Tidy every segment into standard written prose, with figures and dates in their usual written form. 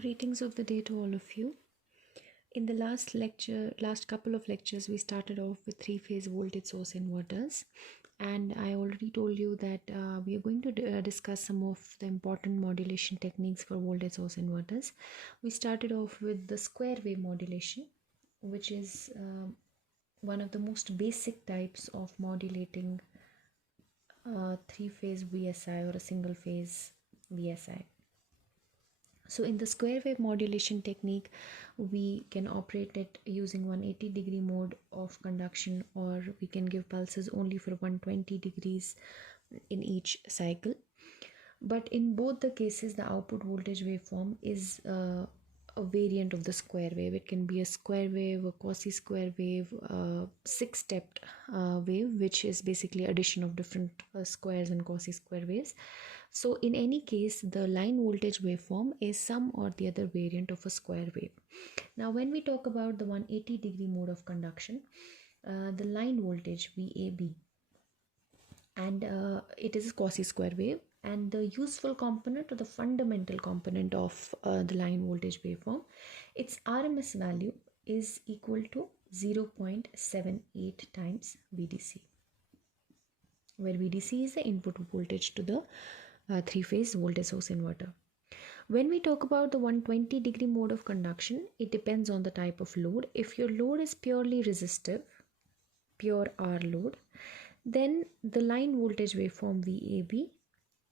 Greetings of the day to all of you. In the last couple of lectures, we started off with three-phase voltage source inverters, and I already told you that we are going to discuss some of the important modulation techniques for voltage source inverters. We started off with the square wave modulation, which is one of the most basic types of modulating three-phase VSI or a single-phase VSI. So in the square wave modulation technique, we can operate it using 180-degree mode of conduction, or we can give pulses only for 120 degrees in each cycle. But in both the cases, the output voltage waveform is a variant of the square wave. It can be a square wave, a quasi square wave, a six-stepped wave, which is basically addition of different squares and quasi square waves. So in any case, the line voltage waveform is some or the other variant of a square wave. Now when we talk about the 180-degree mode of conduction, the line voltage VAB, and it is a quasi square wave, and the useful component or the fundamental component of the line voltage waveform, its RMS value is equal to 0.78 times VDC, where VDC is the input voltage to the three-phase voltage source inverter. When we talk about the 120-degree mode of conduction, it depends on the type of load. If your load is purely resistive, pure R load, then the line voltage waveform VAB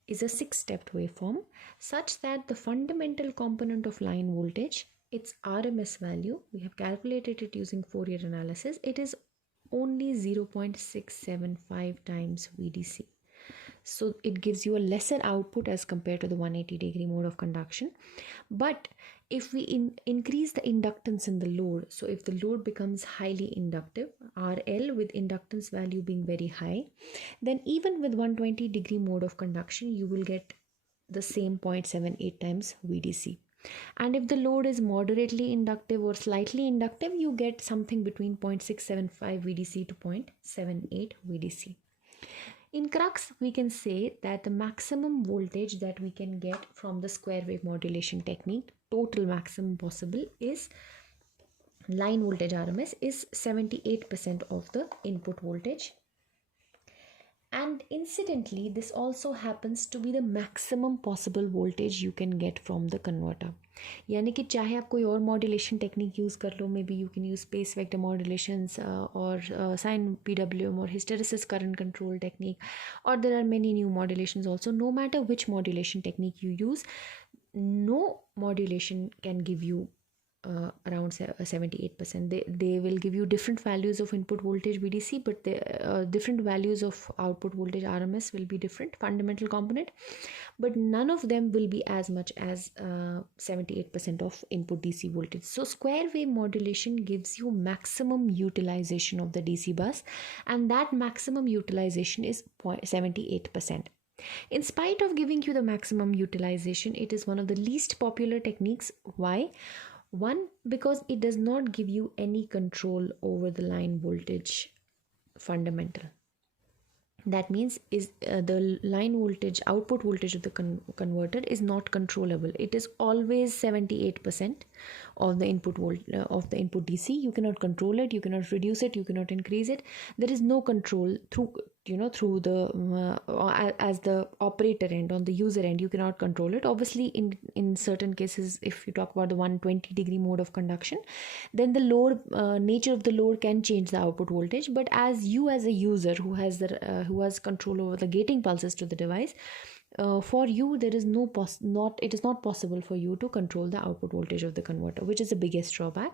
is a six-stepped waveform such that the fundamental component of line voltage, its RMS value, we have calculated it using Fourier analysis, it is only 0.675 times VDC. So it gives you a lesser output as compared to the 180-degree mode of conduction. But if we increase the inductance in the load, so if the load becomes highly inductive, RL with inductance value being very high, then even with 120-degree mode of conduction, you will get the same 0.78 times VDC. And if the load is moderately inductive or slightly inductive, you get something between 0.675 VDC to 0.78 VDC. In crux, we can say that the maximum voltage that we can get from the square wave modulation technique, total maximum possible, is line voltage RMS is 78% of the input voltage. And incidentally, this also happens to be the maximum possible voltage you can get from the converter. यानी कि चाहे आप कोई और modulation technique use कर लो, maybe you can use space vector modulations or Sine PWM or hysteresis current control technique, or there are many new modulations also. No matter which modulation technique you use, no modulation can give you around 78%. They will give you different values of input voltage VDC, but the different values of output voltage RMS will be different, fundamental component, but none of them will be as much as 78% of input DC voltage. So square wave modulation gives you maximum utilization of the DC bus, and that maximum utilization is 78%. In spite of giving you the maximum utilization, it is one of the least popular techniques. Why? One, because it does not give you any control over the line voltage fundamental. That means the line voltage, output voltage of the converter is not controllable. It is always 78% of the input of the input DC. You cannot control it. You cannot reduce it. You cannot increase it. There is no control through the as the operator end, on the user end. You cannot control it. Obviously, in certain cases, if you talk about the 120-degree mode of conduction, then the load nature of the load can change the output voltage. But as you, as a user who has control over the gating pulses to the device, for you there is it is not possible for you to control the output voltage of the converter, which is the biggest drawback.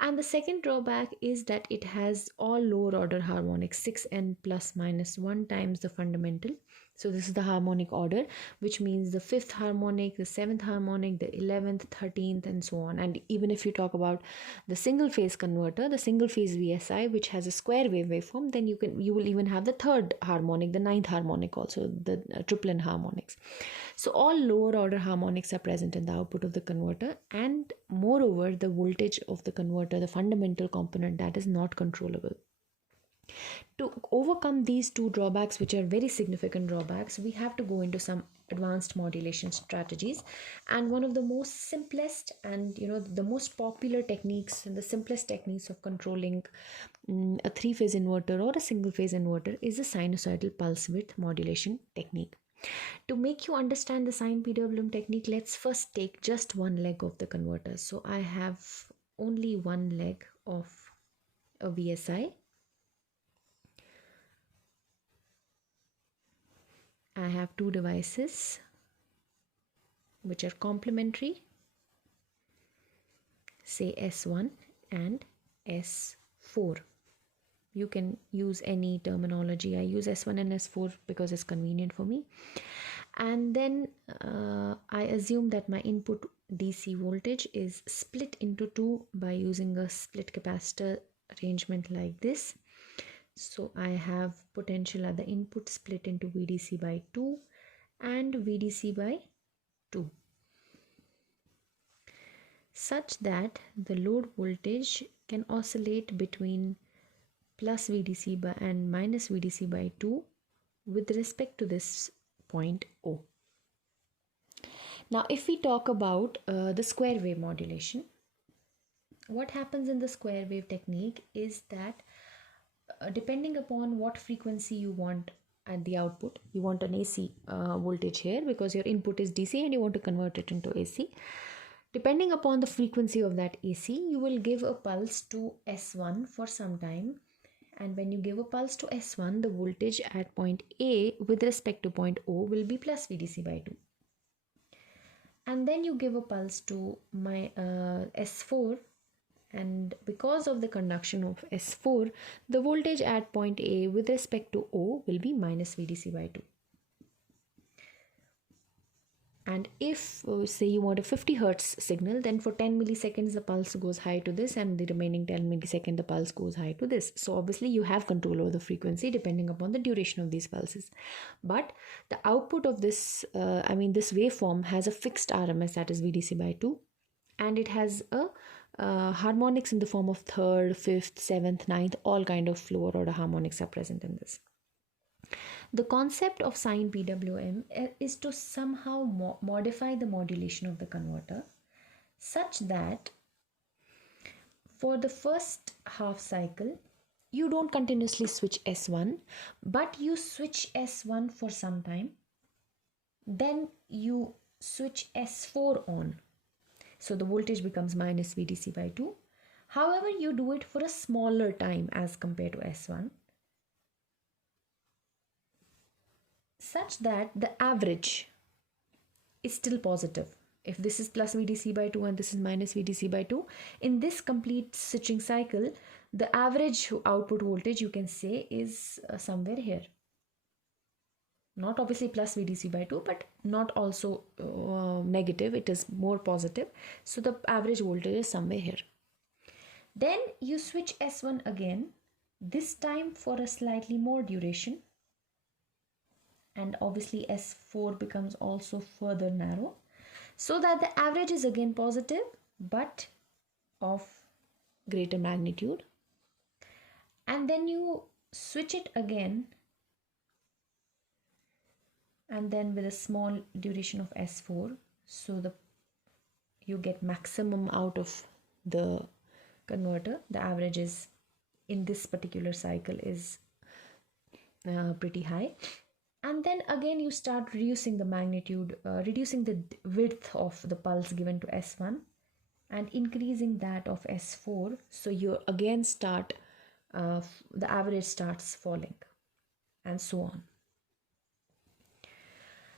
And the second drawback is that it has all lower order harmonics, 6n plus minus 1 times the fundamental. So this is the harmonic order, which means the 5th harmonic, the 7th harmonic, the 11th, 13th, and so on. And even if you talk about the single phase converter, the single phase VSI, which has a square wave waveform, then you will even have the 3rd harmonic, the 9th harmonic also, the triplen harmonics. So all lower order harmonics are present in the output of the converter, and moreover, the voltage of the converter, the fundamental component, that is not controllable. To overcome these two drawbacks, which are very significant drawbacks, we have to go into some advanced modulation strategies, and one of the most simplest and the most popular techniques and the simplest techniques of controlling a three-phase inverter or a single-phase inverter is the sinusoidal pulse width modulation technique. To make you understand the sine PWM technique, let's first take just one leg of the converter. So I have only one leg of a VSI. I have two devices which are complementary, say S1 and S4. You can use any terminology. I use S1 and S4 because it's convenient for me. And then I assume that my input DC voltage is split into two by using a split capacitor arrangement like this. So I have potential at the input split into VDC by 2 and VDC by 2, such that the load voltage can oscillate between plus VDC by and minus VDC by 2 with respect to this point O. Now if we talk about the square wave modulation, what happens in the square wave technique is that depending upon what frequency you want at the output, you want an AC voltage here because your input is DC and you want to convert it into AC. Depending upon the frequency of that AC, you will give a pulse to S1 for some time, and when you give a pulse to S1, the voltage at point A with respect to point O will be plus VDC by 2. And then you give a pulse to my S4, and because of the conduction of S4, the voltage at point A with respect to O will be minus VDC by 2. And if say you want a 50 hertz signal, then for 10 milliseconds the pulse goes high to this, and the remaining 10 milliseconds the pulse goes high to this. So obviously you have control over the frequency depending upon the duration of these pulses. But the output of this, this waveform has a fixed RMS, that is VDC by 2, and it has a harmonics in the form of third, fifth, seventh, ninth, all kind of lower order harmonics are present in this. The concept of sine PWM is to somehow modify the modulation of the converter such that for the first half cycle, you don't continuously switch S1, but you switch S1 for some time, then you switch S4 on. So the voltage becomes minus VDC by 2. However, you do it for a smaller time as compared to S1, such that the average is still positive. If this is plus VDC by 2 and this is minus VDC by 2, in this complete switching cycle, the average output voltage, you can say, is somewhere here. Not obviously plus VDC by 2, but not also negative, it is more positive. So the average voltage is somewhere here. Then you switch S1 again, this time for a slightly more duration. And obviously S4 becomes also further narrow, so that the average is again positive but of greater magnitude. And then you switch it again, and then with a small duration of S4, so you get maximum out of the converter. The average is in this particular cycle is pretty high. And then again you start reducing the magnitude, reducing the width of the pulse given to S1 and increasing that of S4. So you again start, the average starts falling, and so on.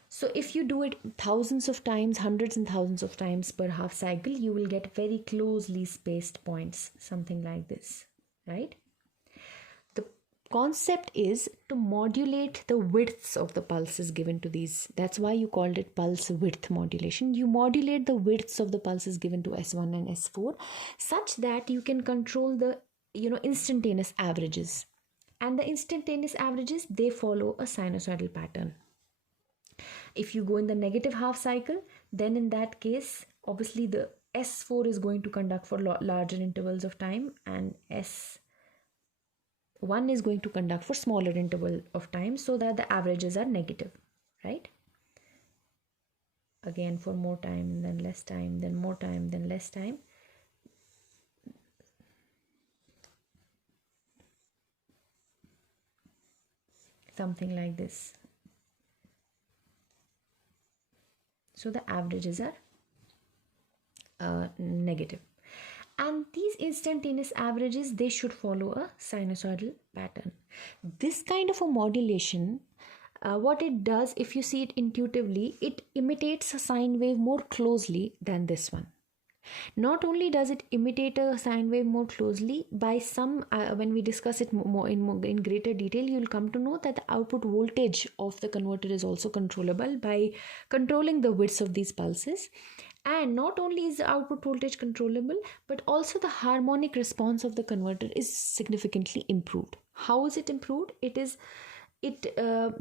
So if you do it thousands of times, hundreds and thousands of times per half cycle, you will get very closely spaced points, something like this, right? Concept is to modulate the widths of the pulses given to these. That's why you called it pulse width modulation. You modulate the widths of the pulses given to S1 and S4 such that you can control the instantaneous averages. And the instantaneous averages, they follow a sinusoidal pattern. If you go in the negative half cycle, then in that case, obviously the S4 is going to conduct for larger intervals of time, and S1 is going to conduct for smaller interval of time, so that the averages are negative, right? again for more time, then less time, then more time, then less time. Something like this. So the averages are negative. And these instantaneous averages, they should follow a sinusoidal pattern. This kind of a modulation, what it does, if you see it intuitively, it imitates a sine wave more closely than this one. Not only does it imitate a sine wave more closely, by some when we discuss it in greater detail, you will come to know that the output voltage of the converter is also controllable by controlling the widths of these pulses. And not only is the output voltage controllable, but also the harmonic response of the converter is significantly improved. How is it improved?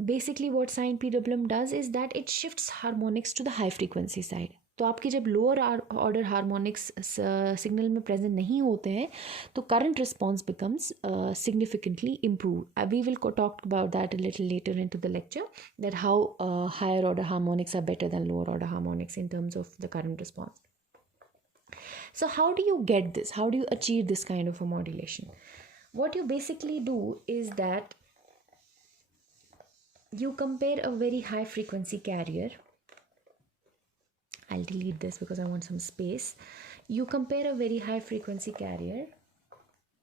Basically what Sine PWM does is that it shifts harmonics to the high frequency side. तो आपके जब lower order harmonics signal में present नहीं होते हैं तो current response becomes significantly improved. We will talk about that a little later into the lecture, that how higher order harmonics are better than lower order harmonics in terms of the current response. So how do you get this? How do you achieve this kind of a modulation? What you basically do is that you compare a very high frequency carrier. I'll delete this because I want some space. You compare a very high frequency carrier,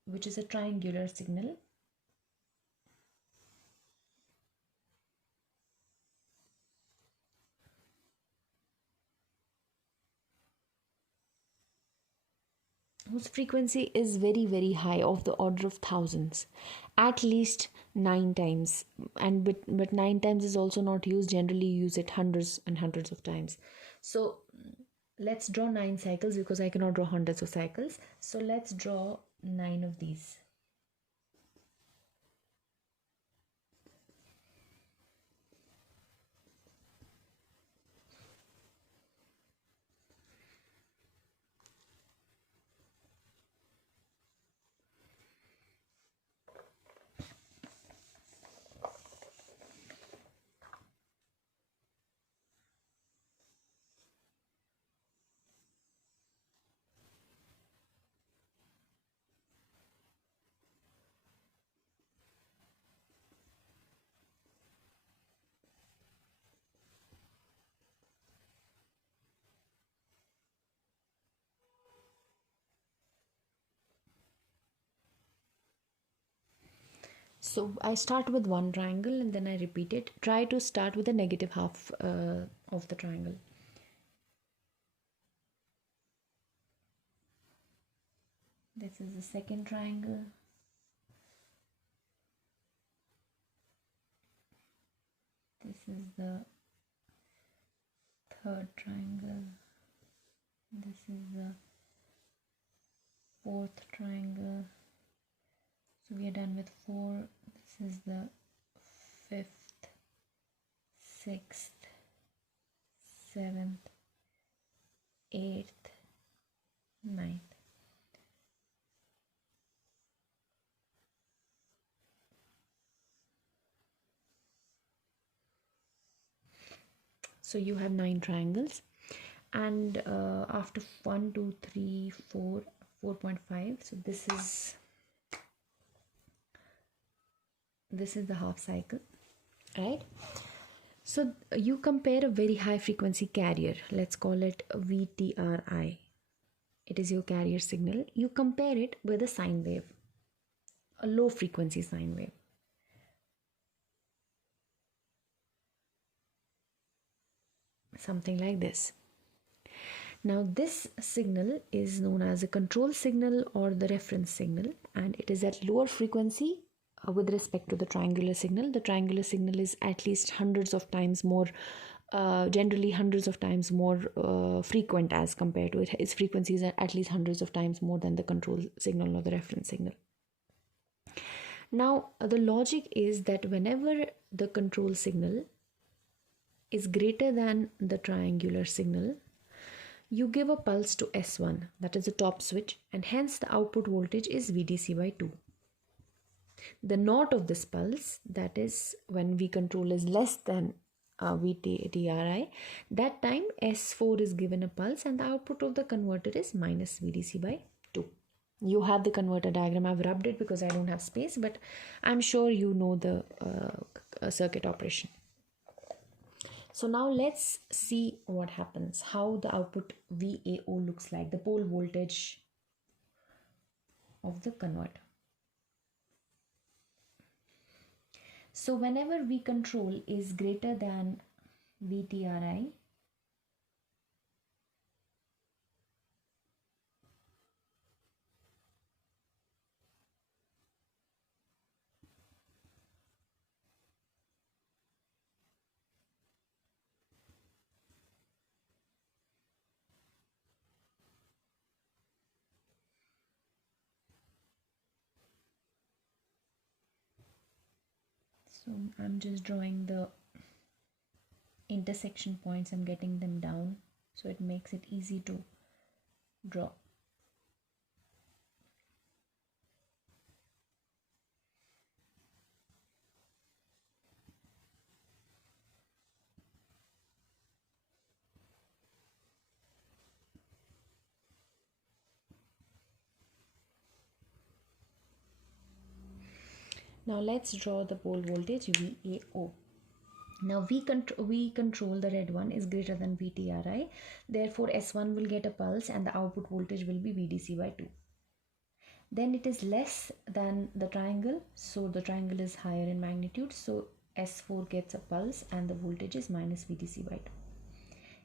which is a triangular signal, whose frequency is very, very high, of the order of thousands, at least 9 times. And but 9 times is also not used. Generally you use it hundreds and hundreds of times. So let's draw 9 cycles because I cannot draw hundreds of cycles. So let's draw 9 of these. So I start with one triangle and then I repeat it. Try to start with the negative half of the triangle. This is the second triangle. This is the third triangle. This is the fourth triangle. So we are done with 4. This is the 5th, 6th, 7th, 8th, 9th. So you have 9 triangles, and after 1, 2, 3, 4, 4.5. So this is the half cycle, right? So you compare a very high frequency carrier. Let's call it VTRI. It is your carrier signal. You compare it with a sine wave, a low frequency sine wave. Something like this. Now this signal is known as a control signal or the reference signal, and it is at lower frequency with respect to the triangular signal. The triangular signal is at least hundreds of times more, generally hundreds of times more frequent as compared to it. Its frequencies are at least hundreds of times more than the control signal or the reference signal. Now the logic is that whenever the control signal is greater than the triangular signal, you give a pulse to S1, that is the top switch, and hence the output voltage is VDC by 2. The naught of this pulse, that is when V control is less than VTRI, that time S4 is given a pulse and the output of the converter is minus VDC by 2. You have the converter diagram. I've rubbed it because I don't have space, but I'm sure you know the circuit operation. So now let's see what happens, how the output VAO looks like, the pole voltage of the converter. So whenever V control is greater than VTRI, so I'm just drawing the intersection points, I'm getting them down so it makes it easy to draw. Now let's draw the pole voltage VAO. Now V control, the red one, is greater than VTRI. Therefore S1 will get a pulse and the output voltage will be VDC by 2. Then it is less than the triangle, so the triangle is higher in magnitude, so S4 gets a pulse and the voltage is minus VDC by 2.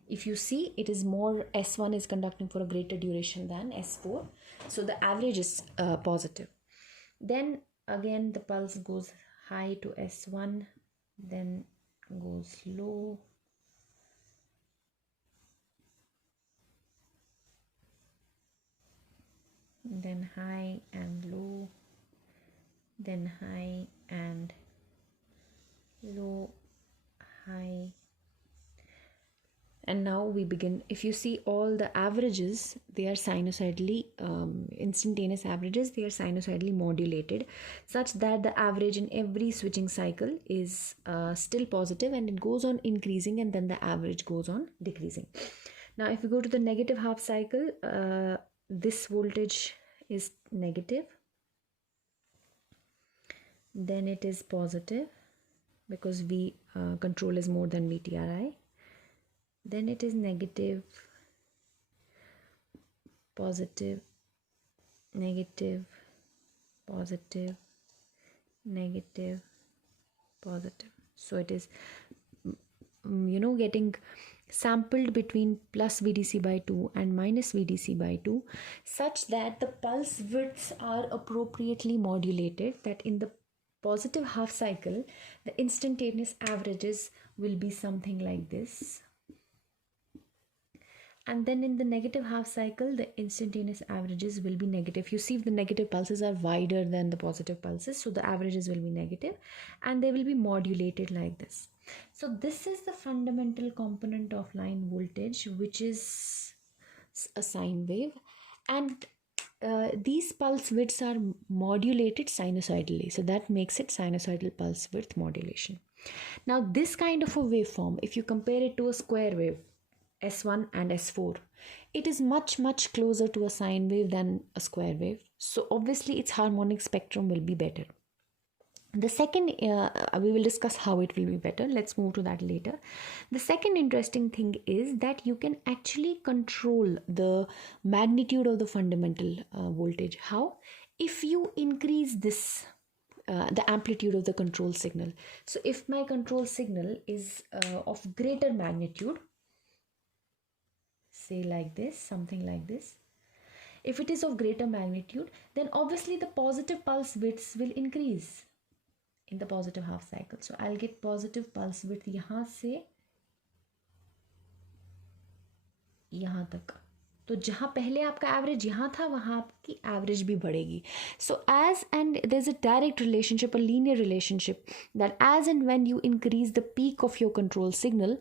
If you see, it is more, S1 is conducting for a greater duration than S4, so the average is positive. Then again the pulse goes high to S1, then goes low, then high and low, then high and low, high, and now we begin. If you see all the averages, they are sinusoidally instantaneous averages, they are sinusoidally modulated such that the average in every switching cycle is still positive and it goes on increasing, and then the average goes on decreasing. Now if we go to the negative half cycle, this voltage is negative, then it is positive because V control is more than VTRI, then it is negative, positive, negative, positive, negative, positive. So it is getting sampled between plus VDC by 2 and minus VDC by 2 such that the pulse widths are appropriately modulated, that in the positive half cycle the instantaneous averages will be something like this, and then in the negative half cycle the instantaneous averages will be negative. You see, the negative pulses are wider than the positive pulses, so the averages will be negative and they will be modulated like this. So this is the fundamental component of line voltage, which is a sine wave, and these pulse widths are modulated sinusoidally, so that makes it sinusoidal pulse width modulation. Now this kind of a waveform, if you compare it to a square wave, S1 and S4, it is much closer to a sine wave than a square wave, so obviously its harmonic spectrum will be better. The second, we will discuss how it will be better. Let's move to that later. The second interesting thing is that you can actually control the magnitude of the fundamental voltage. How? If you increase this, the amplitude of the control signal. So if my control signal is of greater magnitude, say like this, something like this. If it is of greater magnitude, then obviously the positive pulse widths will increase in the positive half cycle. So I'll get positive pulse width यहाँ से यहाँ तक. तो जहाँ पहले आपका average यहाँ था वहाँ आपकी एवरेज भी बढ़ेगी. So as and there is a direct relationship, a linear relationship, that as and when you increase the peak of your control signal,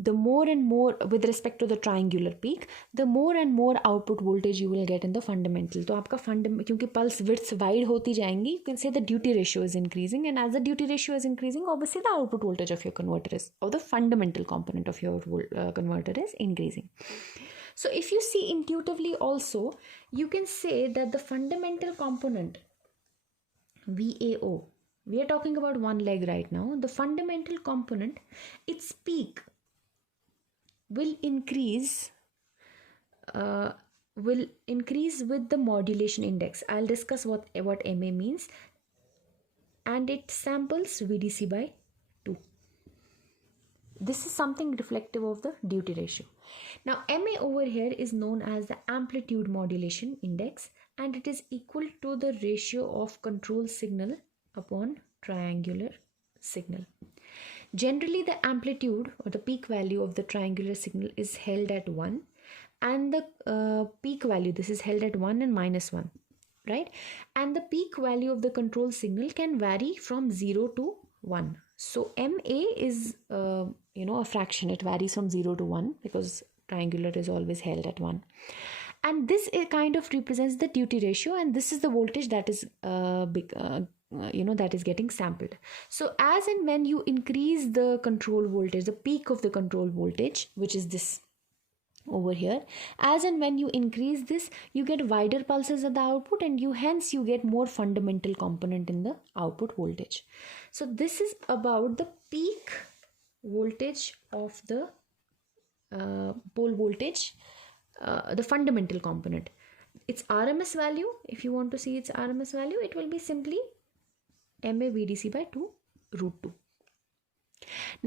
the more and more with respect to the triangular peak, the more and more output voltage you will get in the fundamental. तो आपका क्योंकि pulse width wide होती जाएंगी, you can say the duty ratio is increasing, and as the duty ratio is increasing, obviously the output voltage of your converter is, or the fundamental component of your converter is increasing. So if you see intuitively also, you can say that the fundamental component VAO, we are talking about one leg right now, the fundamental component, its peak will increase with the modulation index. I'll discuss what MA means, and it samples VDC by 2. This is something reflective of the duty ratio. Now MA over here is known as the amplitude modulation index, and it is equal to the ratio of control signal upon triangular signal. Generally the amplitude or the peak value of the triangular signal is held at 1, and the peak value, this is held at 1 and -1, right? And the peak value of the control signal can vary from 0 to 1. So MA is a fraction. It varies from 0 to 1 because triangular is always held at 1. And this kind of represents the duty ratio, and this is the voltage that is that is getting sampled. So as and when you increase the control voltage, the peak of the control voltage, which is this over here, as and when you increase this, you get wider pulses at the output, and hence you get more fundamental component in the output voltage. So this is about the peak voltage of the pole voltage, the fundamental component. Its RMS value, if you want to see its RMS value, it will be simply MA VDC by 2 root 2.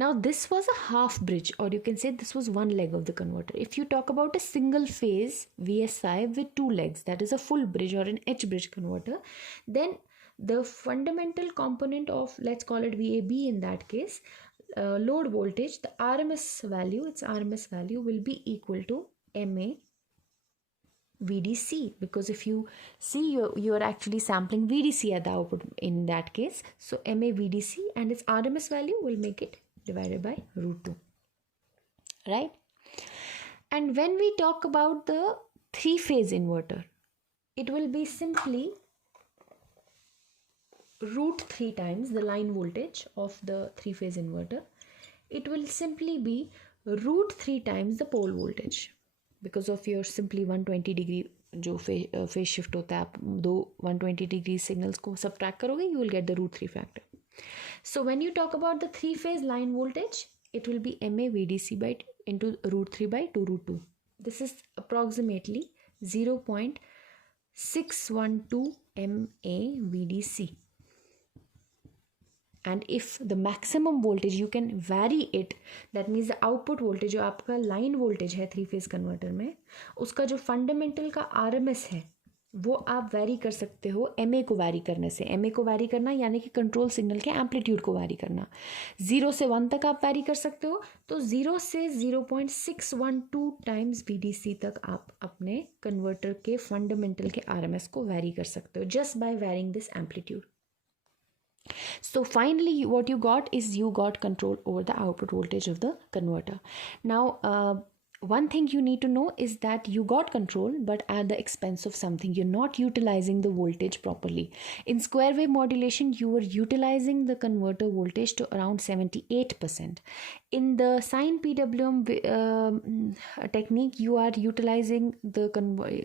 Now this was a half bridge, or you can say this was one leg of the converter. If you talk about a single phase VSI with 2 legs, that is a full bridge or an H bridge converter, then the fundamental component of, let's call it VAB in that case, load voltage, the RMS value, its RMS value will be equal to MA VDC, because if you see, you are actually sampling VDC at the output in that case. So MA VDC and its RMS value will make it divided by root 2, right? And when we talk about the 3-phase inverter, it will be simply root 3 times the line voltage of the 3-phase inverter. It will simply be root 3 times the pole voltage, because of your simply 120 degree जो phase shift होता है, आप दो 120 degree signals को subtract करोगे, you will get the root 3 factor. So when you talk about the 3-phase line voltage, it will be MA VDC by into root 3 by 2 root 2. This is approximately 0.612 MA VDC. And if the maximum voltage you can vary it, that means the output voltage जो आपका line voltage है 3-phase converter में, उसका जो fundamental का RMS है वो आप वैरी कर सकते हो MA को वैरी करने से. MA को वैरी करना यानी कि कंट्रोल सिग्नल के एम्पलीट्यूड को वैरी करना. 0 से 1 तक आप वैरी कर सकते हो, तो 0 से 0.612 टाइम्स VDC तक आप अपने कन्वर्टर के फंडामेंटल के RMS को वैरी कर सकते हो, just by varying this amplitude. So finally what you got is you got control over the output voltage of the converter. Now one thing you need to know is that you got control, but at the expense of something. You're not utilizing the voltage properly. In square wave modulation, you were utilizing the converter voltage to around 78%. In the Sine PWM technique, you are utilizing the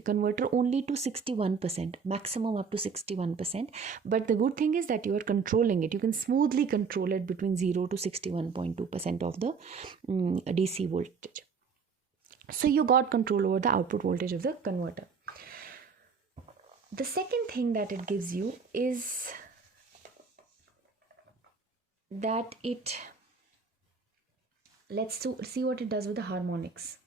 converter only to 61%, maximum up to 61%. But the good thing is that you are controlling it. You can smoothly control it between 0 to 61.2% of the DC voltage. So you got control over the output voltage of the converter. The second thing that it gives you is that let's see what it does with the harmonics.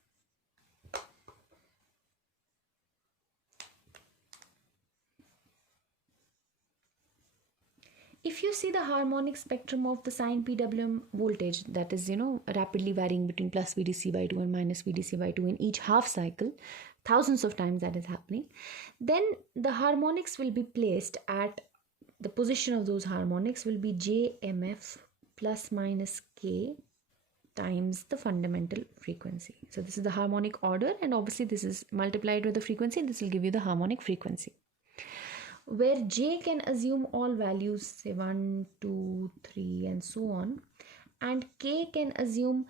If you see the harmonic spectrum of the sine PWM voltage, that is, rapidly varying between plus VDC by 2 and minus VDC by 2 in each half cycle, thousands of times that is happening, then the harmonics will be placed at the position of those harmonics will be JMF plus minus K times the fundamental frequency. So this is the harmonic order, and obviously this is multiplied with the frequency, and this will give you the harmonic frequency, where J can assume all values, say 1, 2, 3 and so on, and K can assume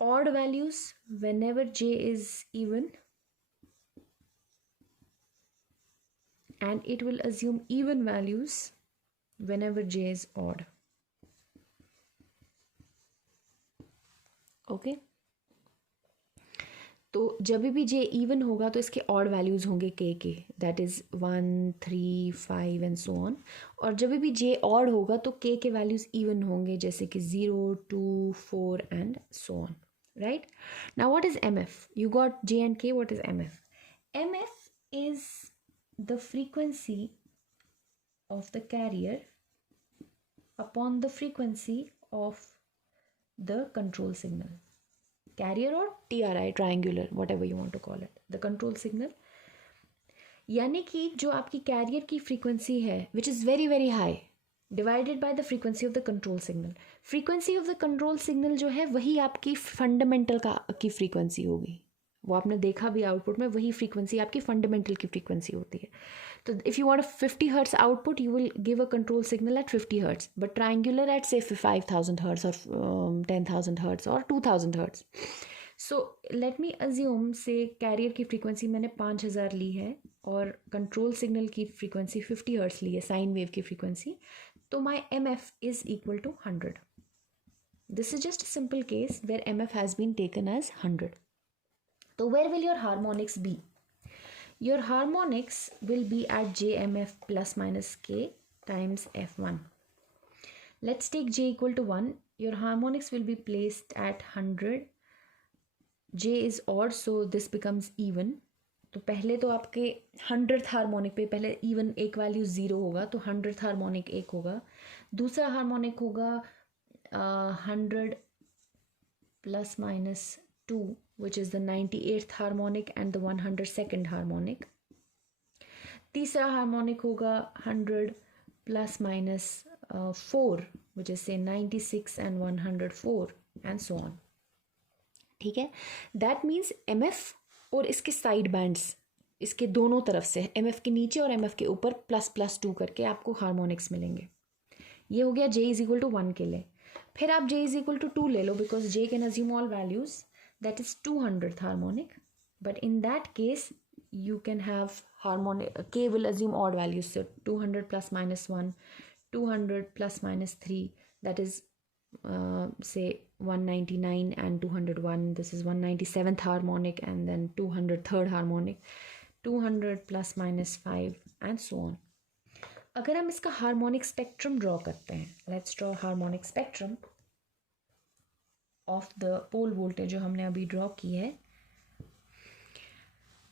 odd values whenever J is even, and it will assume even values whenever J is odd. Okay तो जब भी J even होगा तो इसके odd values होंगे K के, that is 1, 3, 5 and so on, और जब भी J ऑड होगा तो K के वैल्यूज़ इवन होंगे, जैसे कि 0, 2, 4 and so on, right. Now what is MF? You got J and K, what is MF? MF is the frequency of the carrier upon the frequency of the control signal. Carrier or TRI, triangular, whatever you want to call it, the control signal. यानी कि जो आपकी career की frequency है which is very very high divided by the frequency of the control signal. Frequency of the control signal जो है वही आपकी फंडामेंटल की फ्रीक्वेंसी होगी. वो आपने देखा भी आउटपुट में, वही फ्रीक्वेंसी आपकी फंडामेंटल की फ्रीक्वेंसी होती है. तो if you want 50 hertz output, you will give a control signal at 50 hertz, but triangular at say 5000 hertz or 10,000 hertz or 2000 hertz. So let me assume say carrier की frequency मैंने 5000 ली है और control signal की frequency 50 hertz ली है, sine wave की frequency, तो my MF is equal to 100. This is just a simple case where MF has been taken as 100. So where will your harmonics be? Your harmonics will be at JMF plus minus K times F1. Let's take J equal to 1. Your harmonics will be placed at 100. J is odd, so this becomes even. तो पहले तो आपके 100th harmonic पे पहले even एक value 0 होगा, तो 100th harmonic 1 होगा. दूसरा हार्मोनिक होगा 100 plus minus 2, which is the 98th harmonic and the 102nd harmonic. तीसरा हार्मोनिक होगा 100 plus minus 4, which is say 96 and 104 and so on. ठीक है, that means MF और इसके साइड बैंड्स, इसके दोनों तरफ से MF के नीचे और MF के ऊपर ++2 करके आपको हार्मोनिक्स मिलेंगे. ये हो गया J is equal to 1 के लिए. फिर आप J is equal to 2 ले लो, because J can assume all values. That is 200th harmonic, but in that case you can have harmonic, K will assume odd values, so 200 plus minus 1, 200 plus minus 3, that is say 199 and 201. This is 197th harmonic, and then 203rd harmonic, 200 plus minus 5 and so on. अगर हम इसका harmonic spectrum draw करते हैं, let's draw harmonic spectrum of the pole voltage जो हमने अभी draw की है.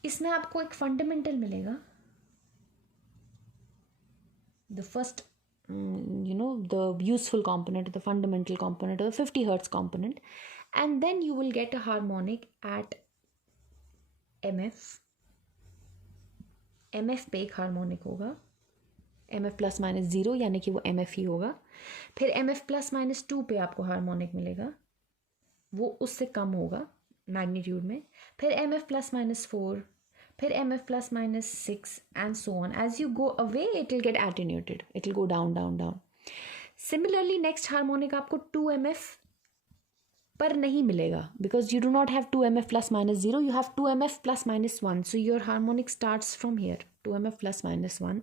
इसमें आपको एक फंडामेंटल मिलेगा, the first the useful component, the fundamental component, or the 50 hertz component, and then you will get a harmonic at MF. MF पे एक हार्मोनिक होगा, MF प्लस माइनस 0, यानी कि वो MF ही होगा. फिर MF प्लस माइनस 2 पे आपको हार्मोनिक मिलेगा, वो उससे कम होगा मैग्नीट्यूड में. फिर MF प्लस माइनस 4, फिर MF plus minus 6 and so on. As you go away it will get attenuated, it will go down down down. Similarly next harmonic आपको 2MF पर नहीं मिलेगा, because you do not have 2MF plus minus 0, you have 2MF plus minus 1. So your harmonic starts from here, 2MF plus minus 1,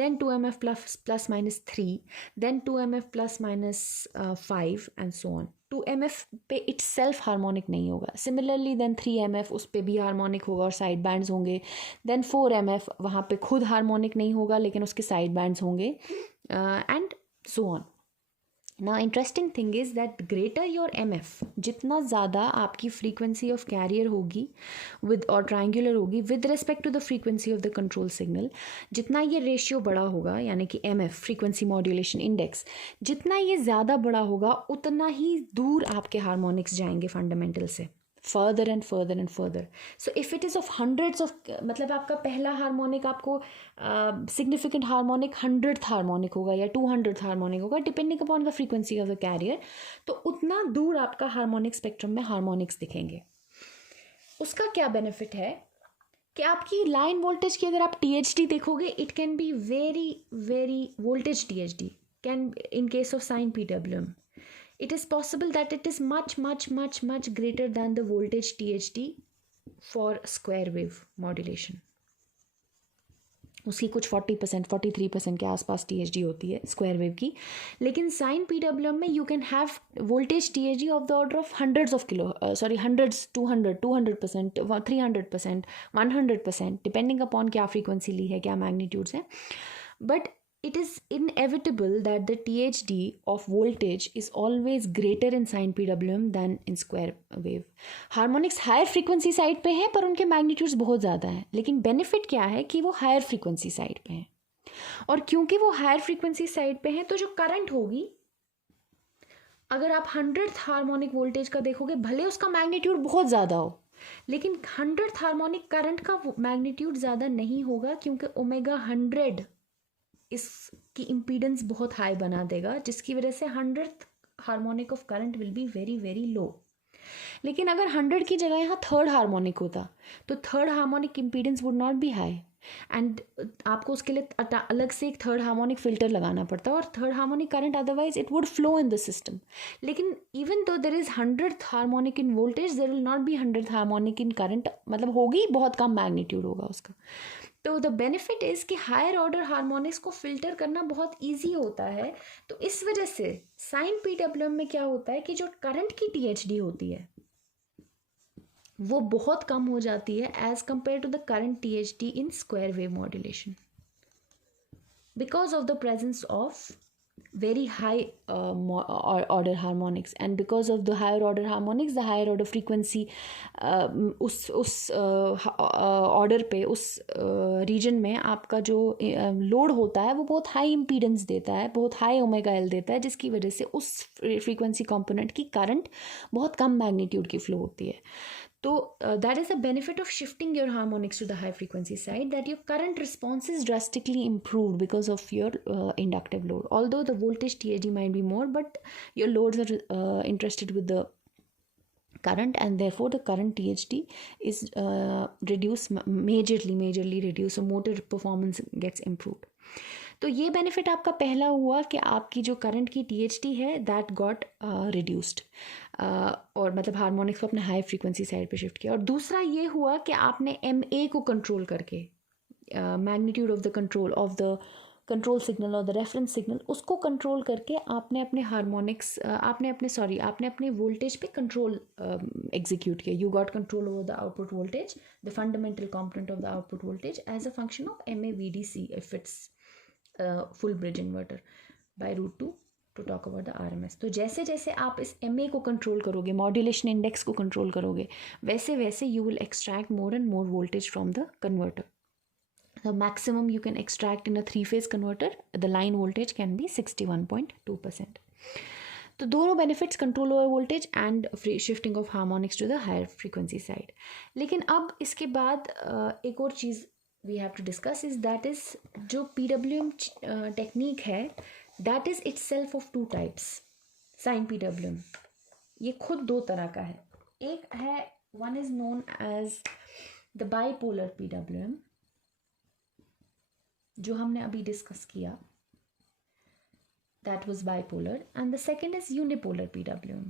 then 2MF plus minus 3, then 2MF plus minus 5 and so on. 2MF पे itself harmonic नहीं होगा. Similarly then 3MF, उस पे भी harmonic होगा और side bands होंगे. Then 4MF, वहाँ पे खुद हार्मोनिक नहीं होगा लेकिन उसके साइड बैंड्स होंगे, and so on. Now interesting thing is that greater your MF, जितना ज़्यादा आपकी frequency of carrier होगी with और triangular होगी with respect to the frequency of the control signal, जितना ये ratio बड़ा होगा, यानी कि MF frequency modulation index, जितना ये ज़्यादा बड़ा होगा उतना ही दूर आपके हार्मोनिक्स जाएंगे फंडामेंटल से. further and further and further. So if it is of hundreds of, मतलब आपका पहला हार्मोनिक आपको सिग्निफिकेंट हार्मोनिक 100th हार्मोनिक होगा या 200th हार्मोनिक होगा, depending upon the frequency of the carrier, तो उतना दूर आपका हार्मोनिक स्पेक्ट्रम में हार्मोनिक्स दिखेंगे. उसका क्या बेनिफिट है कि आपकी लाइन वोल्टेज की अगर आप THD देखोगे, it can be very very voltage THD can in case of sine PWM. It is possible that it is much greater than the voltage THD for square wave modulation. उसकी कुछ 40% 43% के आसपास THD होती है square wave की, लेकिन sign PWM में you can have voltage THD of the order of hundreds of kilo, hundreds, 200% 300% 100%, depending upon क्या फ्रीक्वेंसी ली है, क्या मैग्नीट्यूड्स हैं. But it is inevitable that the THD of voltage is always greater in sine PWM than in square wave. Harmonics higher frequency side पे हैं पर उनके magnitudes बहुत ज़्यादा हैं, लेकिन बेनिफिट क्या है कि वो हायर फ्रीक्वेंसी साइड पे हैं, और क्योंकि वो हायर फ्रीक्वेंसी साइड पे हैं तो जो करंट होगी, अगर आप 100th हार्मोनिक वोल्टेज का देखोगे, भले उसका मैग्नीट्यूड बहुत ज़्यादा हो, लेकिन 100th हार्मोनिक करंट का मैग्नीट्यूड ज़्यादा नहीं होगा, क्योंकि ओमेगा 100 इसकी इम्पीडेंस बहुत हाई बना देगा, जिसकी वजह से 100th harmonic of current will be very very low. लेकिन अगर 100 की जगह यहाँ थर्ड हार्मोनिक होता, तो third harmonic impedance would not be high, and आपको उसके लिए अलग से एक थर्ड हार्मोनिक फिल्टर लगाना पड़ता, और third harmonic current otherwise it would flow in the system. लेकिन even though there is 100th harmonic in voltage, there will not be 100th harmonic in current, मतलब होगी, बहुत कम मैग्नीट्यूड होगा उसका. तो द बेनिफिट इज़ कि हायर ऑर्डर हार्मोनिक्स को फिल्टर करना बहुत इजी होता है. तो इस वजह से साइन PWM में क्या होता है कि जो करंट की THD होती है वो बहुत कम हो जाती है as compare to the current THD in square wave modulation, because of the presence of very high order harmonics, and because of the higher order harmonics, the higher order frequency उस order पे, उस reason में आपका जो load होता है वो बहुत हाई इम्पीडेंस देता है, बहुत हाई ओमेगा एल देता है, जिसकी वजह से उस फ्रीक्वेंसी कंपोनेंट की करंट बहुत कम मैग्नीट्यूड की फ्लो होती है. तो that is the benefit of shifting your harmonics to the high frequency side, that your current response is drastically improved because of your inductive load. Although the voltage THD might be more, but your loads are interested with the current, and therefore the current THD is reduced, majorly reduced, so motor performance gets improved. तो ये benefit आपका पहला हुआ कि आपकी जो current की THD है दैट गॉट रिड्यूस्ड, और मतलब हार्मोनिक्स को अपने हाई फ्रीक्वेंसी साइड पे शिफ्ट किया. और दूसरा ये हुआ कि आपने MA को कंट्रोल करके, magnitude of the control signal और द रेफरेंस सिग्नल, उसको कंट्रोल करके आपने अपने हार्मोनिक्स, आपने अपने वोल्टेज पे कंट्रोल एग्जीक्यूट किया. You got control over the output voltage, the fundamental component of the output voltage as a function of MA/VDC if it's full bridge inverter by √2 to talk about the RMS. तो जैसे जैसे आप इस MA को control करोगे, modulation index को control करोगे, वैसे वैसे you will extract more and more voltage from the converter. The maximum you can extract in a 3-phase converter, the line voltage can be 61.2%. तो दोनों benefits, control over voltage and shifting of harmonics to the higher frequency side. लेकिन अब इसके बाद एक और चीज़ we have to discuss is that is जो PWM टेक्निक है, that is itself of 2 types. Sine PWM ये खुद 2 तरह का है. एक है, one is known as the bipolar PWM जो हमने अभी डिस्कस किया, that was bipolar, and the second is unipolar PWM.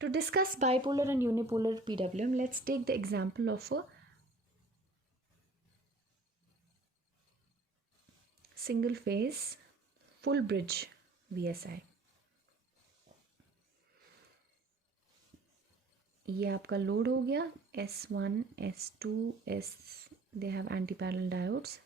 To discuss bipolar and unipolar PWM, let's take the example of a single phase full bridge VSI. ये आपका load हो गया, S1, S2, they have anti-parallel diodes.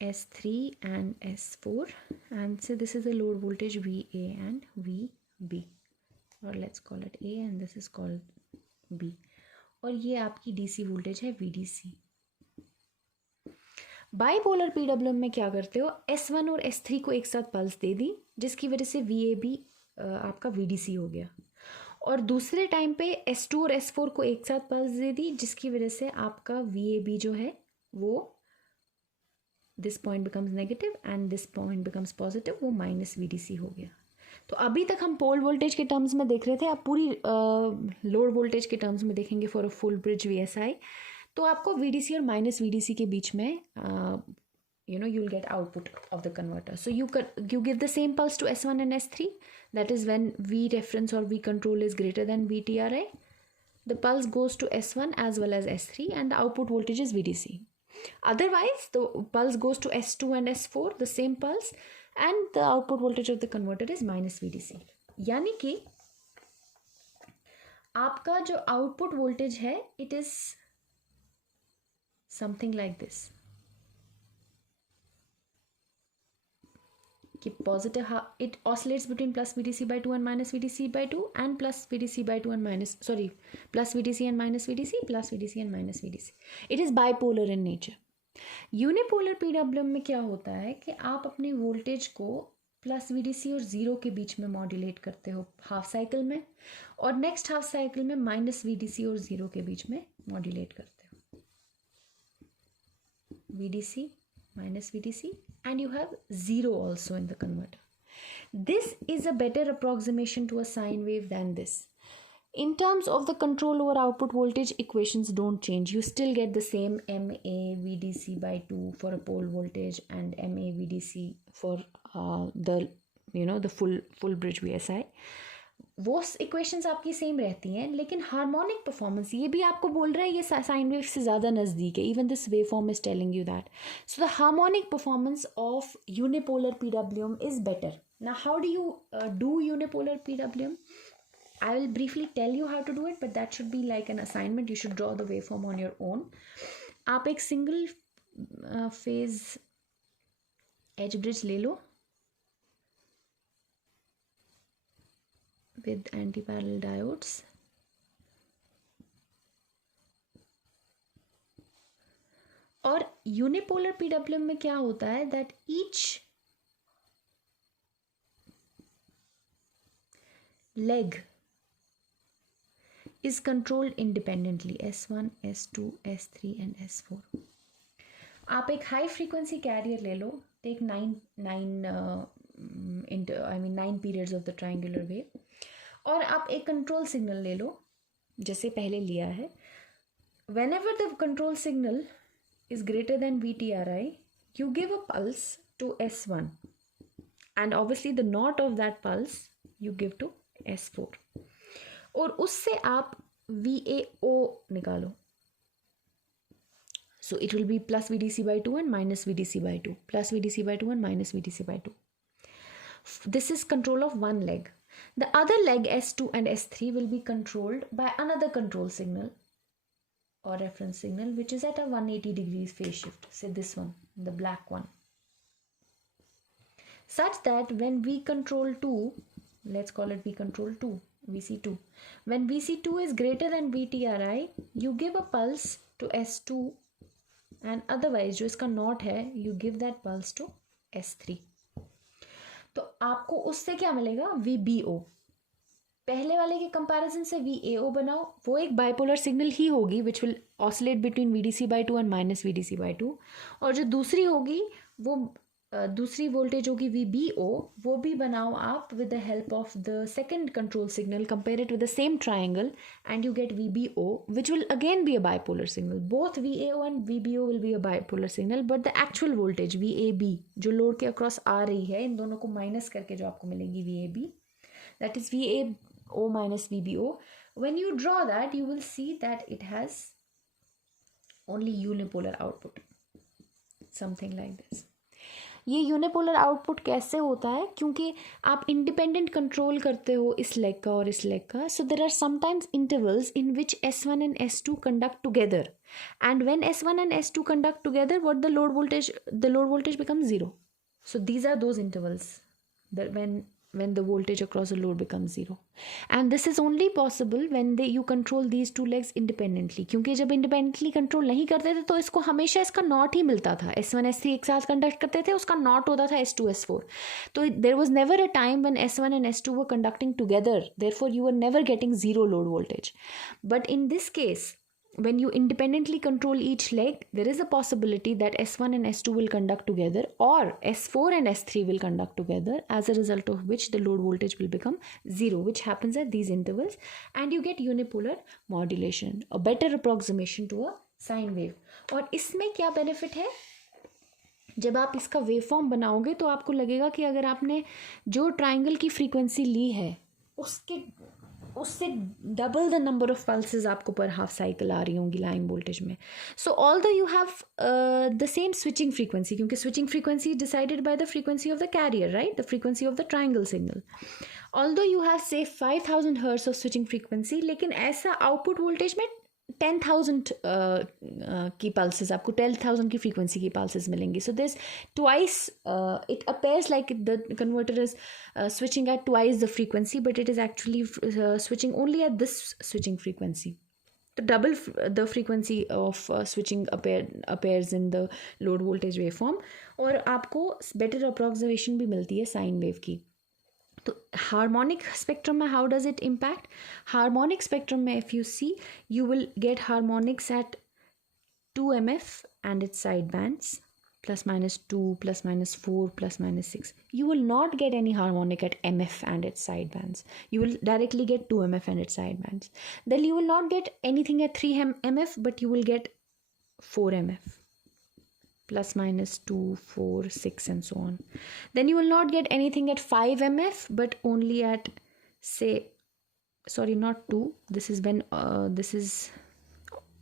S3 and S4, and so this is the load voltage VA and VB, or let's call it A and this is called B, और ये आपकी DC voltage है VDC. Bipolar PWM में क्या करते हो, S1 और S3 को एक साथ पल्स दे दी, जिसकी वजह से VAB आपका VDC हो गया, और दूसरे टाइम पे S2 और S4 को एक साथ पल्स दे दी, जिसकी वजह से आपका VAB जो है वो this point becomes negative and this point becomes positive, वो -VDC हो गया। तो अभी तक हम पोल वोल्टेज के टर्म्स में देख रहे थे, आप पूरी लोड वोल्टेज के टर्म्स में देखेंगे for a full bridge VSI, तो आपको VDC और -VDC के बीच में you'll get output of the converter. So you give the same pulse to S1 and S3, that is when V reference or V control is greater than VTRI, the pulse goes to S1 as well as S3 and the output voltage is VDC. Otherwise the pulse goes to S2 and S4, the same pulse, and the output voltage of the converter is -VDC. यानी कि आपका जो output voltage है it is something like this, कि positive it oscillates between +VDC/2 and -VDC/2 and +VDC/2 and +VDC and -VDC, +VDC and -VDC. It is bipolar in nature. Unipolar PWM में क्या होता है कि आप अपने वोल्टेज को +VDC और 0 के बीच में मॉड्यूलेट करते हो हाफ साइकिल में, और नेक्स्ट हाफ साइकिल में -VDC और 0 के बीच में मॉड्यूलेट करते हो, VDC -VDC, and you have 0 also in the converter. This is a better approximation to a sine wave than this. In terms of the control over output voltage, equations don't change. You still get the same MA/VDC/2 for a pole voltage and MA/VDC for the full bridge VSI. वो equations आपकी same रहती हैं, लेकिन harmonic performance ये भी आपको बोल रहा है ये साइन वेव से ज़्यादा नज़दीक है. Even this wave form is telling you that. So the harmonic performance of unipolar PWM is better. Now how do you do unipolar PWM? I will briefly tell you how to do it, but that should be like an assignment. You should draw the waveform on your own. आप एक single phase as bridge ले लो with anti-parallel diodes, और unipolar PWM में क्या होता है that each leg is controlled independently, S1, S2, S3 and S4. आप एक हाई फ्रीक्वेंसी कैरियर ले लो, take 9 periods of the triangular wave, और आप एक कंट्रोल सिग्नल ले लो जैसे पहले लिया है. Whenever the control signal is greater than VTRI, you give a pulse to S1 and obviously the naught of that pulse you give to S4, और उससे आप VAO निकालो. So it will be +VDC/2 and -VDC/2, +VDC/2 and -VDC/2. This is control of one leg. The other leg S2 and S3 will be controlled by another control signal or reference signal which is at a 180 degrees phase shift, say this one, the black one, such that when V control 2, let's call it V control 2, VC2, when VC2 is greater than VTRI, you give a pulse to S2, and otherwise जो इसका not है you give that pulse to S3. तो आपको उससे क्या मिलेगा? VBO. पहले वाले के कंपैरिजन से VAO बनाओ, वो एक बाइपोलर सिग्नल ही होगी which will oscillate between VDC/2 and -VDC/2, और जो दूसरी होगी वो दूसरी वोल्टेज होगी VBO, वो भी बनाओ आप with the help of the second control signal, compare it with the same triangle and you get VBO which will again be a bipolar signal. Both VAO and VBO will be a bipolar signal, but the actual voltage VAB जो load के across आ रही है, इन दोनों को minus करके जो आपको मिलेगी VAB, that is VAO minus VBO. When you draw that, you will see that it has only unipolar output, something like this. ये यूनिपोलर आउटपुट कैसे होता है? क्योंकि आप इंडिपेंडेंट कंट्रोल करते हो इस लेग का और इस लेग का, so there are sometimes intervals in which S1 and S2 conduct together, and when S1 and S2 conduct together, what the load voltage becomes 0. So these are those intervals that when when the voltage across the load becomes zero. And this is only possible when you control these two legs independently. क्योंकि जब independently control नहीं करते थे तो इसको हमेशा इसका not ही मिलता था. S1 S3 एक साथ कंडक्ट करते थे, उसका नॉट होता था S2 S4. तो there was never a time when S1 and S2 were conducting together. Therefore you were never getting zero load voltage. But in this case, when you independently control each leg, there is a possibility that S1 and S2 will conduct together, or S4 and S3 will conduct together, as a result of which the load voltage will become zero, which happens at these intervals, and you get unipolar modulation, a better approximation to a sine wave. और इसमें क्या benefit है? जब आप इसका waveform बनाओगे तो आपको लगेगा कि अगर आपने जो ट्राइंगल की फ्रीक्वेंसी ली है उससे double the number of pulses आपको पर हाफ साइकिल आ रही होंगी लाइन वोल्टेज में. So although you have the same switching frequency, क्योंकि switching frequency is decided by the frequency of the carrier, right, the frequency of the triangle signal. Although you have say 5000 hertz of switching frequency, लेकिन ऐसा output voltage में 10,000 की pulses, आपको 10,000 की frequency की pulses मिलेंगी. So this twice, it appears like the converter is switching at twice the frequency, but it is actually switching only at this switching frequency. So double the frequency of switching appears in the load voltage waveform, और आपको better approximation भी मिलती है sign wave की. तो harmonic spectrum में how does it impact? Harmonic spectrum में if you see, you will get harmonics at 2 MF and its side bands, plus minus 2, plus minus 4, plus minus 6. You will not get any harmonic at MF and its side bands. You will directly get 2 MF and its side bands. Then you will not get anything at 3 MF, but you will get 4 MF. Plus minus 2, 4, 6 and so on. Then you will not get anything at 5 MF, but only at, say, sorry, not 2. This is when this is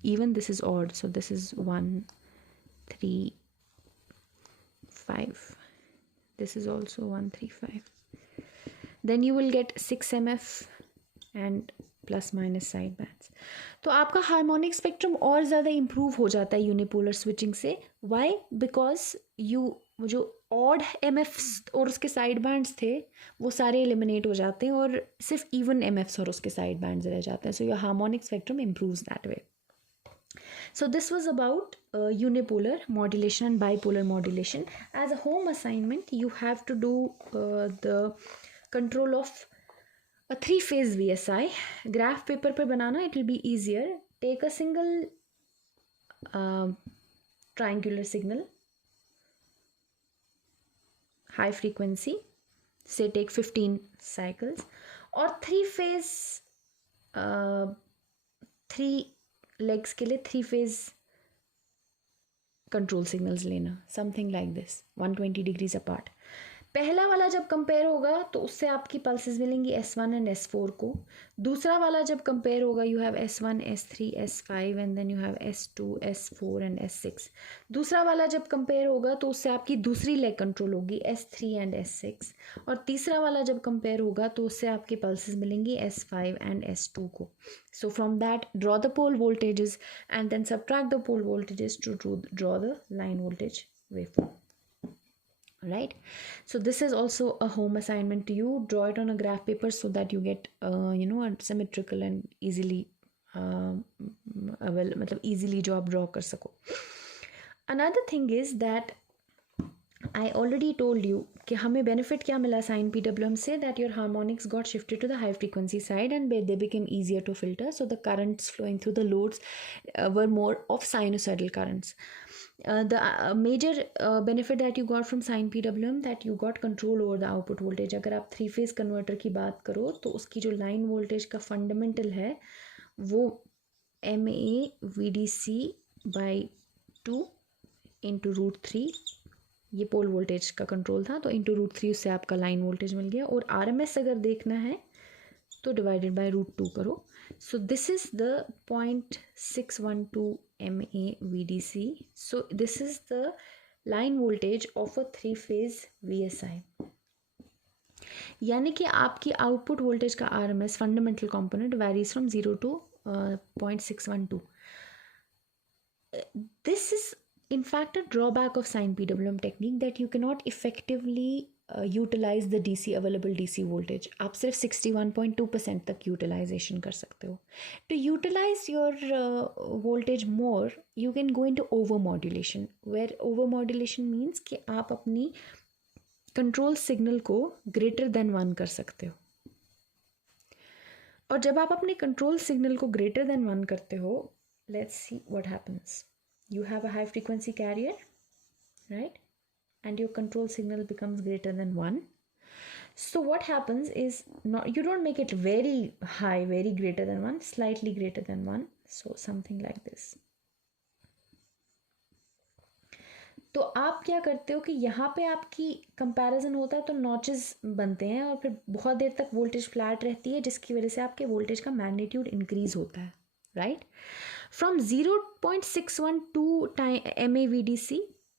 even, this is odd. So this is 1, 3, 5. This is also 1, 3, 5. Then you will get 6 MF and plus minus side bands. तो आपका harmonic spectrum और ज़्यादा improve हो जाता है unipolar switching से. Y? Because जो odd एमएफ्स और उसके साइड बैंड्स थे वो सारे एलिमिनेट हो जाते हैं और सिर्फ इवन एमएफ्स और उसके साइड बैंड्स रह जाते हैं. सो your harmonic spectrum improves that way. So this was about unipolar modulation and bipolar modulation. As a home assignment, you have to do the control of a 3-phase VSI. Graph paper पे बनाना, it will be easier. Take a single triangular signal, high frequency, say take 15 cycles, और 3-phase 3 legs के लिए 3-phase control signals लेना, something like this, 120 degrees apart. पहला वाला जब compare होगा तो उससे आपकी पल्सेस मिलेंगी S1 एंड S4 को. दूसरा वाला जब कंपेयर होगा you have S1, S3, S5 and then you have S2, S4 and S6. दूसरा वाला जब कंपेयर होगा तो उससे आपकी दूसरी लेग कंट्रोल होगी S3 एंड S6. और तीसरा वाला जब कंपेयर होगा तो उससे आपकी पल्सेस मिलेंगी S5 एंड S2 को. So from that, draw the pole voltages and then subtract the pole voltages to draw the line voltage waveform. Right, so this is also a home assignment to you. Draw it on a graph paper so that you get a symmetrical and easily easily जो आप draw कर सको. Another thing is that I already told you कि हमें benefit क्या मिला Sine PWM से, that your harmonics got shifted to the high frequency side and they became easier to filter, so the currents flowing through the loads were more of sinusoidal currents. The major benefit that you got from Sine PWM, that you got control over the output voltage. अगर आप 3-phase converter की बात करो तो उसकी जो line voltage का fundamental है वो MA VDC by 2 into √3, ये पोल वोल्टेज का कंट्रोल था, तो इंटू √3 उससे आपका लाइन वोल्टेज मिल गया. और RMS अगर देखना है तो डिवाइडेड बाय √2 करो. So this is the 0.612 MA VDC. So this is the line voltage of a 3-phase VSI. यानी कि आपकी आउटपुट वोल्टेज का RMS fundamental component varies from 0 to 0.612. This is in fact a drawback of Sine PWM technique, that you cannot effectively utilise the DC available DC voltage. आप सिर्फ 61.2% तक utilisation कर सकते हो. To utilise your voltage more you can go into over modulation, where over modulation means कि आप अपनी control signal को ग्रेटर देन 1 कर सकते हो. और जब आप अपने कंट्रोल सिग्नल को ग्रेटर देन 1 करते हो, let's see what happens. You have a high frequency carrier, right, and your control signal becomes greater than 1. So what happens is, not, you don't make it very high, very greater than 1, slightly greater than 1, so something like this. तो आप क्या करते हो कि यहाँ पे आपकी comparison होता है तो नॉचेस बनते हैं और फिर बहुत देर तक वोल्टेज फ्लैट रहती है, जिसकी वजह से आपके वोल्टेज का मैग्नीट्यूड इंक्रीज होता है, right. From 0.612 MA VDC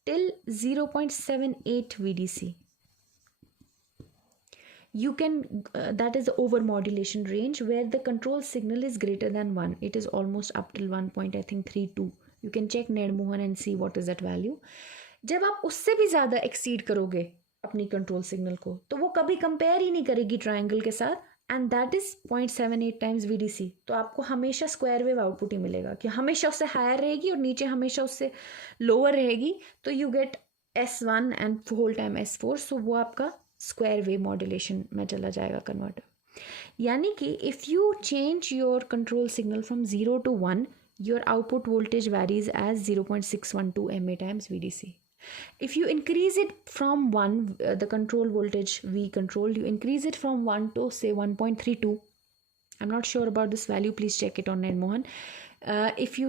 till 0.78 VDC. You can, that is the over modulation range where the control signal is greater than 1. It is almost up till 1.32. You can check Nedmohan and see what is that value. जब आप उससे भी ज़्यादा exceed करोगे अपनी control signal को, तो वो कभी कंपेयर ही नहीं करेगी ट्रायंगल के साथ, and that is 0.78 times VDC. तो आपको हमेशा स्क्वायर वेव आउटपुट ही मिलेगा कि हमेशा उससे हायर रहेगी और नीचे हमेशा उससे लोअर रहेगी. तो you get S1 and whole time S4. So वो आपका स्क्वायर वेव मॉड्यूलेशन में चला जाएगा कन्वर्टर. यानी कि if you change your control signal from 0 to 1, your output voltage varies as 0.612 MA times VDC. If you increase it from 1, the control voltage V control, you increase it from 1 to say 1.32. I'm not sure about this value, please check it on Nedmohan. If you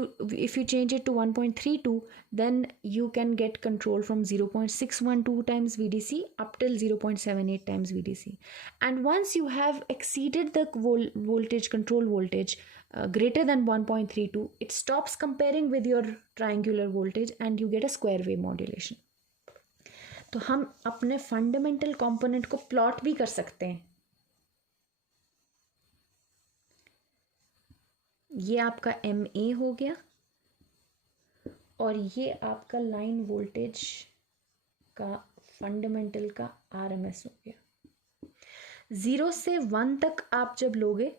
change it to 1.32, then you can get control from 0.612 times VDC up till 0.78 times VDC. And once you have exceeded the voltage, control voltage, greater than 1.32, it stops comparing with your triangular voltage and you get a square wave modulation. तो हम अपने fundamental component को plot भी कर सकते हैं. ये आपका MA हो गया और ये आपका लाइन वोल्टेज का फंडामेंटल का RMS हो गया. 0 से 1 तक आप जब लोगे,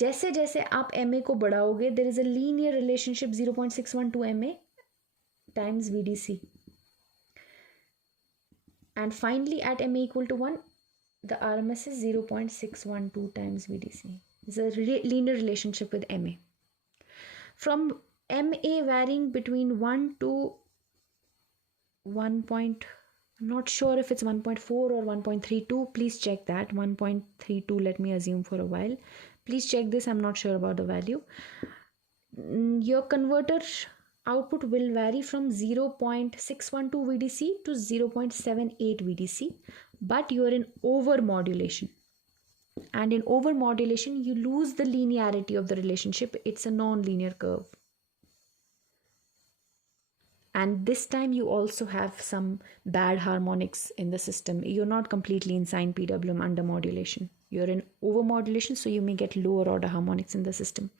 जैसे जैसे आप MA को बढ़ाओगे, there is a linear relationship 0.612 MA times VDC, and finally at MA equal to 1, the RMS is 0.612 times VDC. It's a linear relationship with MA. From MA varying between 1 to 1. I'm not sure if it's 1.4 or 1.32. Please check that. 1.32, let me assume for a while. Please check this. I'm not sure about the value. Your converter output will vary from 0.612 VDC to 0.78 VDC, but you are in over modulation. And in over modulation, you lose the linearity of the relationship. It's a non-linear curve. And this time you also have some bad harmonics in the system. You're not completely in sine PWM under modulation. You're in over modulation, so you may get lower order harmonics in the system.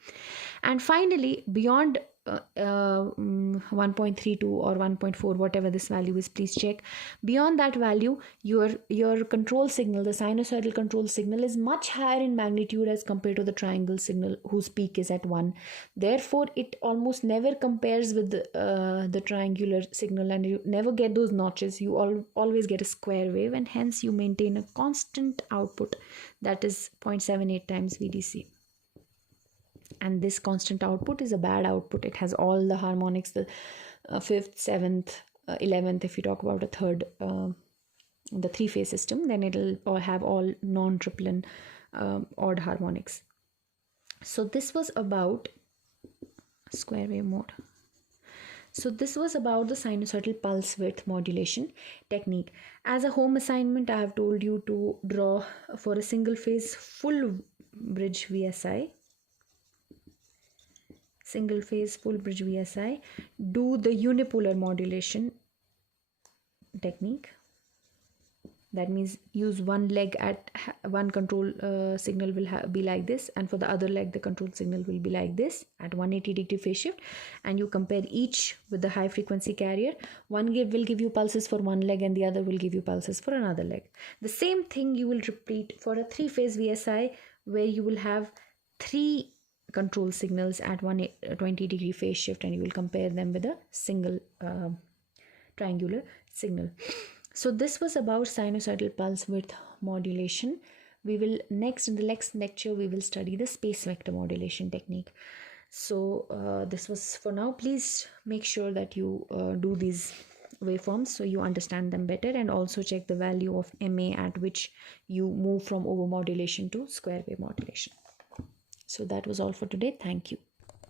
And finally, beyond 1.32 or 1.4, whatever this value is, please check. Beyond that value, your control signal, the sinusoidal control signal, is much higher in magnitude as compared to the triangle signal, whose peak is at 1. Therefore, it almost never compares with the triangular signal, and you never get those notches. You always get a square wave, and hence you maintain a constant output, that is 0.78 times VDC. And this constant output is a bad output. It has all the harmonics, the 5th, 7th, 11th. If you talk about a third, the 3-phase system, then it'll have all non-triplen odd harmonics. So this was about square wave mode. So this was about the sinusoidal pulse width modulation technique. As a home assignment, I have told you to draw for a single phase full bridge VSI. Single phase full bridge VSI. Do the unipolar modulation technique. That means use one leg at one control signal will be like this, and for the other leg the control signal will be like this at 180-degree phase shift, and you compare each with the high frequency carrier. One will give you pulses for one leg and the other will give you pulses for another leg. The same thing you will repeat for a 3-phase VSI, where you will have 3 control signals at 120-degree phase shift, and you will compare them with a single triangular signal. So this was about sinusoidal pulse width modulation. We will next, in the next lecture, we will study the space vector modulation technique. So this was for now. Please make sure that you do these waveforms so you understand them better, and also check the value of MA at which you move from overmodulation to square wave modulation. So that was all for today. Thank you.